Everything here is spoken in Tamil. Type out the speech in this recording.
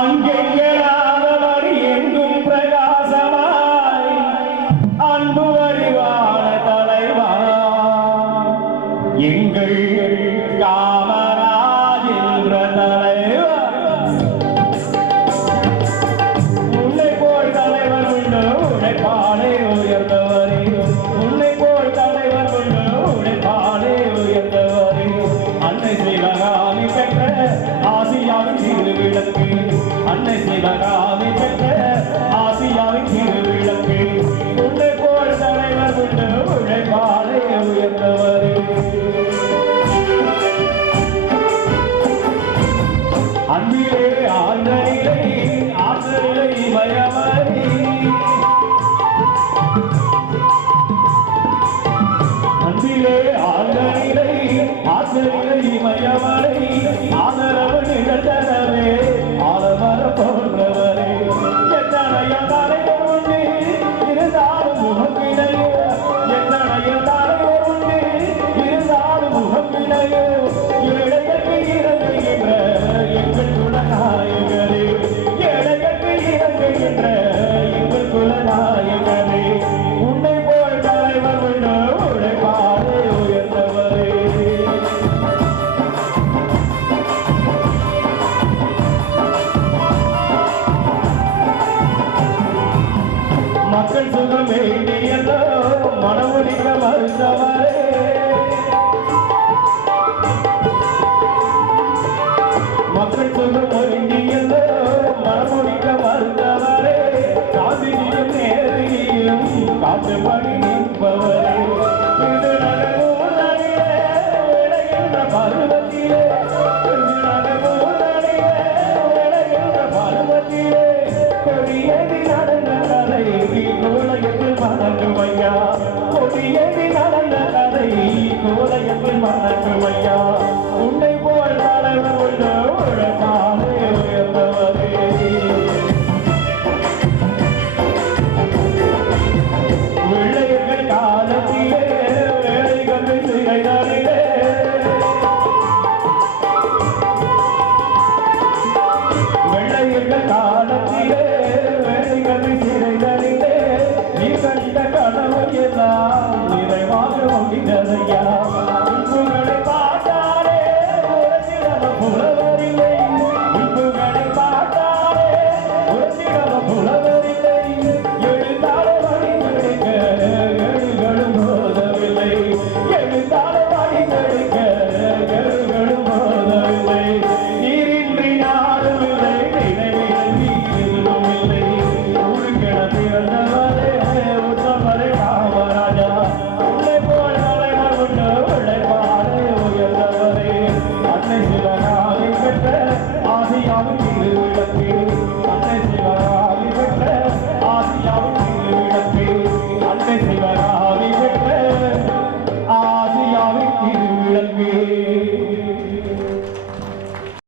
அங்கெங்களாதபடி எங்கும் பிரகாசமாய் அன்பு வடிவான தலைவா எங்கள் காமராஜ் என்ற தலைவா. உன்னை போல் தலைவர் உண்டு உழைப்பாலே உயர்ந்தவரே, உன்னை போல் தலைவர் உண்டு உழைப்பாலே உயர்ந்தவரே. அன்னை சிவகாமி பெற்ற ஆசியாவின் திருவிளக்கு, அன்னை சிவகாமி பெற்ற ஆசியாவின் திருவிளக்கு. உன்னை போல் தலைவர் உண்டு உழைப்பாலே உயர்ந்தவரே. அன்பிலே ஆழ்நிலை ஆற்றலை மயமறி, அன்பிலே ஆழ்நிலை ஆற்றலை மயமறி. ஆதரவு நிகழ்ந்தனவே ஆலமர போன்றவரே. எத்தனைய தலைவர் உண்டு இருந்தாலும் முகப்பினையோ, எத்தனைய தலைவர் உண்டு இருந்தாலும் முகப்பினையோ. ஏழைகளுக்கு இறங்குகின்ற எங்கள் குலநாயகரே, ஏழைகளுக்கு இறங்குகின்ற எங்கள் குலநாயகரே. உன்னை போல் தலைவர் உண்டு உழைப்பாலே உயர்ந்தவரே. மக்கள் சுகம் வேண்டியதோ மனமுடிக்க மறுத்தவரே, மக்கள் சுகம் வேண்டியதோ மனமுடிக்க மறுத்தவரே. காந்தியும் நேரியும் காற்றுப்படி நிற்பவரே. பருவத்திலே பருவத்திலே கொடியேறி நடந்த கதை கோலையத்தில் மணக்குமையா, கொடியேறி நடந்த கதை கோலையத்தில் மணக்குமையா. உன்னை போல் தலைவர் உண்டு உழைப்பாலே உயர்ந்தவரே. வெள்ளையர்கள் காலத்திலே வேலைகள் சிறைகளிலே, வெள்ளையர்கள் காலத்திலே வேலைகள் சிறைகளிலே. நீ கண்ட கனவு எல்லாம் நிறைவாக முடிந்ததையா.